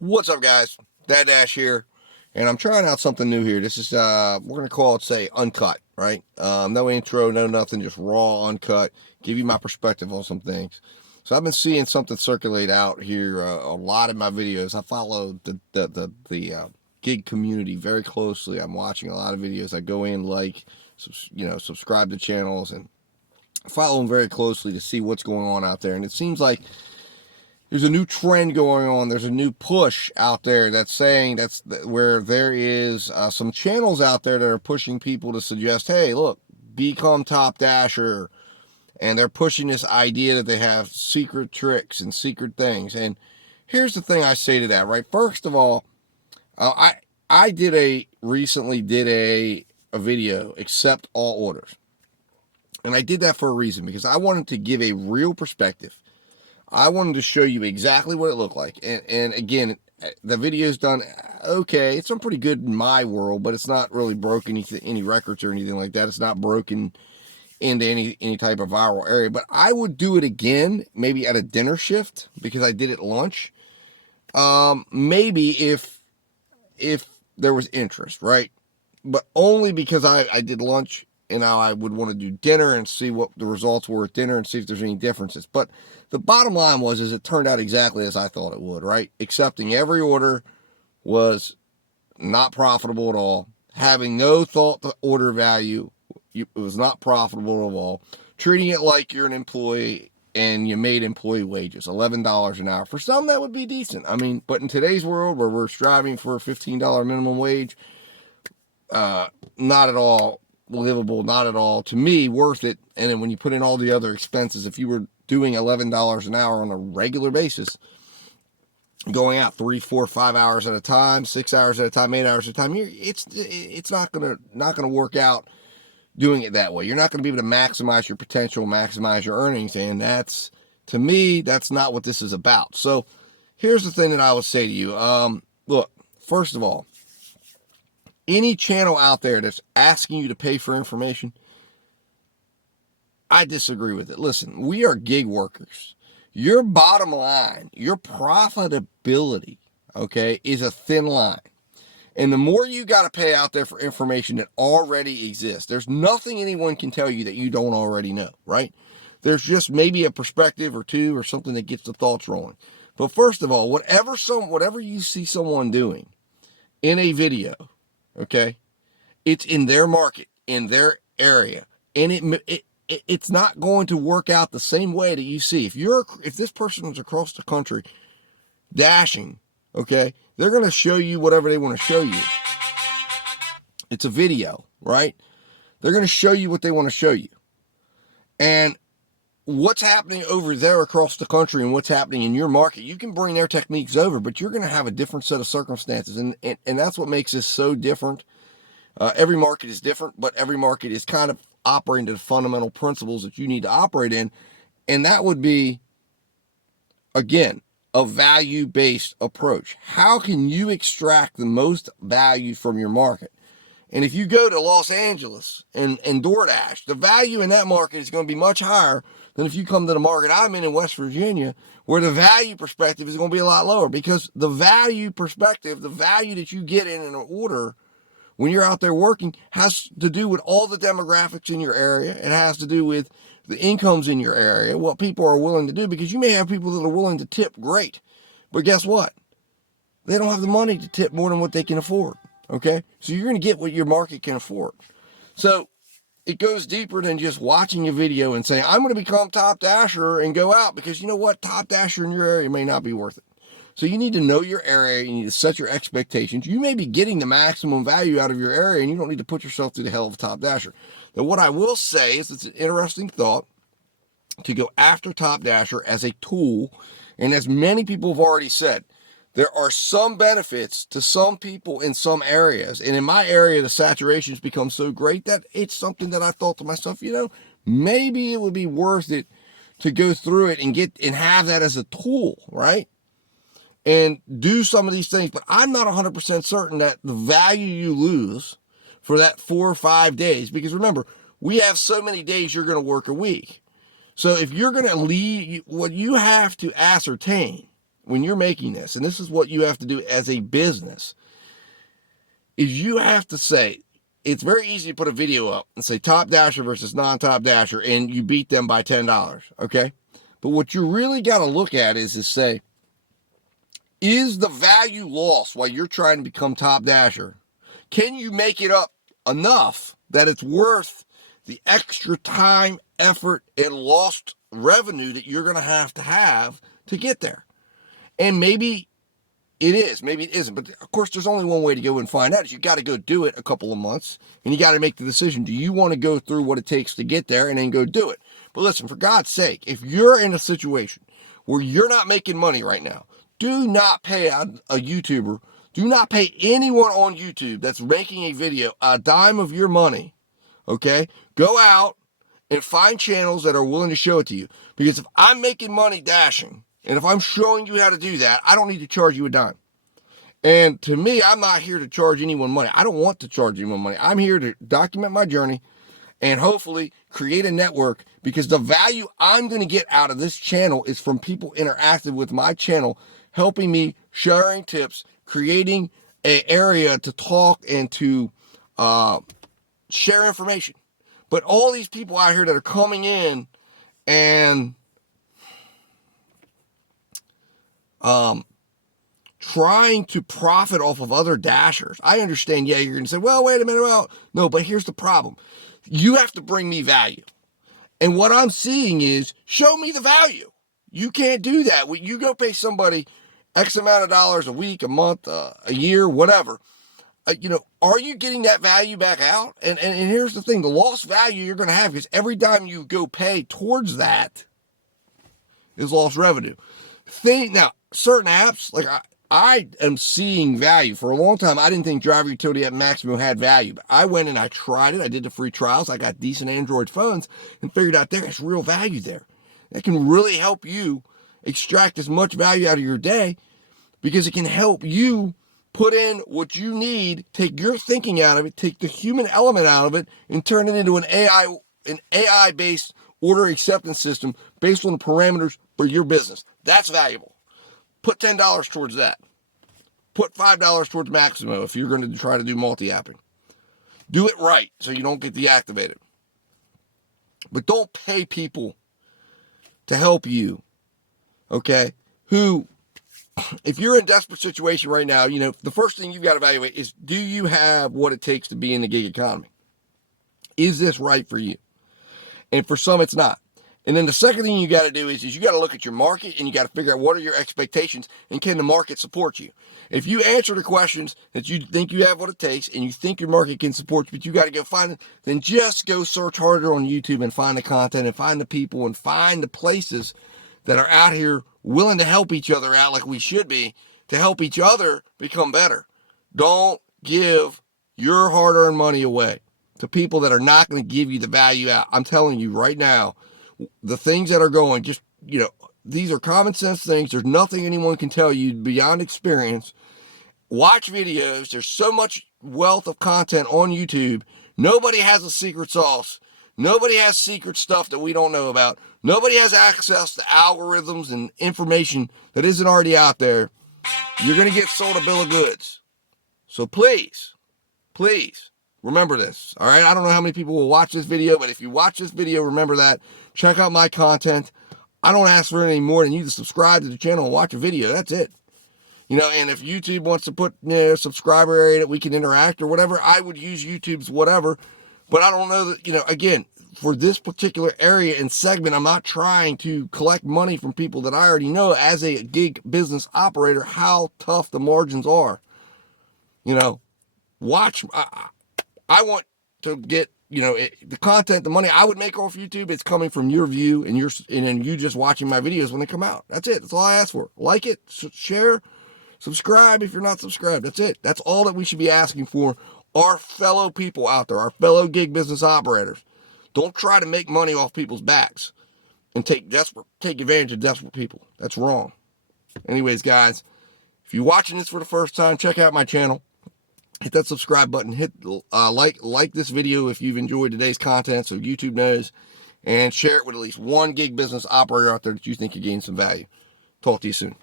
What's up, guys? Dad Dash here, and I'm trying out something new here. This is we're gonna call it, say, uncut, right? No intro, no nothing, just raw, uncut. Give you my perspective on some things. So I've been seeing something circulate out here a lot in my videos. I follow the gig community very closely. I'm watching a lot of videos. I go in, like, subscribe to channels and follow them very closely to see what's going on out there. And it seems like there's a new trend going on. There's a new push out there that's saying where there is some channels out there that are pushing people to suggest, hey, look, become Top Dasher. And they're pushing this idea that they have secret tricks and secret things. And here's the thing I say to that, right? First of all, I recently did a video, accept all orders. And I did that for a reason, because I wanted to give a real perspective. I wanted to show you exactly what it looked like. And again, the video's done okay. It's done pretty good in my world, but it's not really broken any records or anything like that. It's not broken into any type of viral area. But I would do it again, maybe at a dinner shift, because I did it at lunch. Maybe if there was interest, right? But only because I did lunch, and now I would want to do dinner and see what the results were at dinner and see if there's any differences. But the bottom line is it turned out exactly as I thought it would, right? Accepting every order was not profitable at all. Having no thought to order value, it was not profitable at all. Treating it like you're an employee and you made employee wages, $11 an hour. For some, that would be decent. I mean, but in today's world where we're striving for a $15 minimum wage, not at all livable, not at all, to me, worth it. And then when you put in all the other expenses, if you were doing $11 an hour on a regular basis, going out 3, 4, 5 hours at a time, 6 hours at a time, 8 hours at a time, it's not gonna work out doing it that way. You're not gonna be able to maximize your potential, maximize your earnings, and that's, to me, that's not what this is about. So here's the thing that I would say to you. Look, first of all, any channel out there that's asking you to pay for information, I disagree with it. Listen, we are gig workers. Your bottom line, your profitability, okay, is a thin line. And the more you got to pay out there for information that already exists, there's nothing anyone can tell you that you don't already know, right? There's just maybe a perspective or two or something that gets the thoughts rolling. But first of all, whatever you see someone doing in a video, okay, it's in their market, in their area, and it's not going to work out the same way that you see. If this person is across the country dashing, okay, they're going to show you whatever they want to show you. It's a video, right? They're going to show you what they want to show you. And what's happening over there across the country and what's happening in your market, you can bring their techniques over, but you're going to have a different set of circumstances. And that's what makes this so different. Every market is different, but every market is kind of operating to the fundamental principles that you need to operate in. And that would be, again, a value-based approach. How can you extract the most value from your market? And if you go to Los Angeles and DoorDash, the value in that market is going to be much higher than if you come to the market I'm in West Virginia, where the value perspective is going to be a lot lower, because the value perspective, the value that you get in an order when you're out there working, has to do with all the demographics in your area. It has to do with the incomes in your area, what people are willing to do, because you may have people that are willing to tip great, but guess what? They don't have the money to tip more than what they can afford, okay? So you're going to get what your market can afford. So it goes deeper than just watching a video and saying, I'm going to become Top Dasher and go out, because you know what? Top Dasher in your area may not be worth it. So you need to know your area. You need to set your expectations. You may be getting the maximum value out of your area, and you don't need to put yourself through the hell of a Top Dasher. Now, what I will say is it's an interesting thought to go after Top Dasher as a tool. And as many people have already said, there are some benefits to some people in some areas. And in my area, the saturation has become so great that it's something that I thought to myself, maybe it would be worth it to go through it and have that as a tool, right? And do some of these things. But I'm not 100% certain that the value you lose for that 4 or 5 days, because remember, we have so many days you're going to work a week. So if you're going to leave, what you have to ascertain, when you're making this, and this is what you have to do as a business, is you have to say, it's very easy to put a video up and say top dasher versus non-top dasher, and you beat them by $10, okay? But what you really got to look at is to say, is the value lost while you're trying to become top dasher? Can you make it up enough that it's worth the extra time, effort, and lost revenue that you're going to have to get there? And maybe it is, maybe it isn't. But of course, there's only one way to go and find out. Is you got to go do it a couple of months, and you got to make the decision. Do you want to go through what it takes to get there and then go do it? But listen, for God's sake, if you're in a situation where you're not making money right now, do not pay a YouTuber, do not pay anyone on YouTube that's making a video a dime of your money, okay? Go out and find channels that are willing to show it to you. Because if I'm making money dashing, and if I'm showing you how to do that, I don't need to charge you a dime. And to me, I'm not here to charge anyone money. I don't want to charge anyone money. I'm here to document my journey and hopefully create a network, because the value I'm going to get out of this channel is from people interacting with my channel, helping me, sharing tips, creating an area to talk and to share information. But all these people out here that are coming in and trying to profit off of other dashers. I understand, yeah, you're going to say, well, wait a minute, well, no, but here's the problem. You have to bring me value. And what I'm seeing is, show me the value. You can't do that. You go pay somebody X amount of dollars a week, a month, a year, whatever. Are you getting that value back out? And here's the thing, the lost value you're going to have, because every time you go pay towards that is lost revenue. Now, certain apps, like I am seeing value. For a long time, I didn't think Driver Utility at Maximo had value. But I went and I tried it. I did the free trials. I got decent Android phones and figured out there's real value there. That can really help you extract as much value out of your day, because it can help you put in what you need, take your thinking out of it, take the human element out of it, and turn it into an AI-based order acceptance system based on the parameters for your business. That's valuable. Put $10 towards that. Put $5 towards Maximo if you're going to try to do multi-apping. Do it right so you don't get deactivated. But don't pay people to help you, okay? Who, if you're in a desperate situation right now, the first thing you've got to evaluate is, do you have what it takes to be in the gig economy? Is this right for you? And for some, it's not. And then the second thing you got to do is you got to look at your market, and you got to figure out what are your expectations, and can the market support you? If you answer the questions that you think you have what it takes, and you think your market can support you, but you got to go find it, then just go search harder on YouTube and find the content and find the people and find the places that are out here willing to help each other out like we should be, to help each other become better. Don't give your hard-earned money away to people that are not going to give you the value out. I'm telling you right now, the things that are going, just, these are common sense things. There's nothing anyone can tell you beyond experience. Watch videos. There's so much wealth of content on YouTube. Nobody has a secret sauce. Nobody has secret stuff that we don't know about. Nobody has access to algorithms and information that isn't already out there. You're going to get sold a bill of goods. So please, remember this, all right? I don't know how many people will watch this video, but if you watch this video, remember that. Check out my content. I don't ask for any more than you to subscribe to the channel and watch a video. That's it. And if YouTube wants to put a subscriber area that we can interact or whatever, I would use YouTube's whatever. But I don't know that, again, for this particular area and segment, I'm not trying to collect money from people that I already know as a gig business operator how tough the margins are. Watch. I want to get, the content, the money I would make off YouTube, it's coming from your view and you just watching my videos when they come out. That's it. That's all I ask for. Like it, share, subscribe if you're not subscribed. That's it. That's all that we should be asking for our fellow people out there, our fellow gig business operators. Don't try to make money off people's backs and take advantage of desperate people. That's wrong. Anyways, guys, if you're watching this for the first time, check out my channel. Hit that subscribe button. Hit like this video if you've enjoyed today's content so YouTube knows. And share it with at least one gig business operator out there that you think could gain some value. Talk to you soon.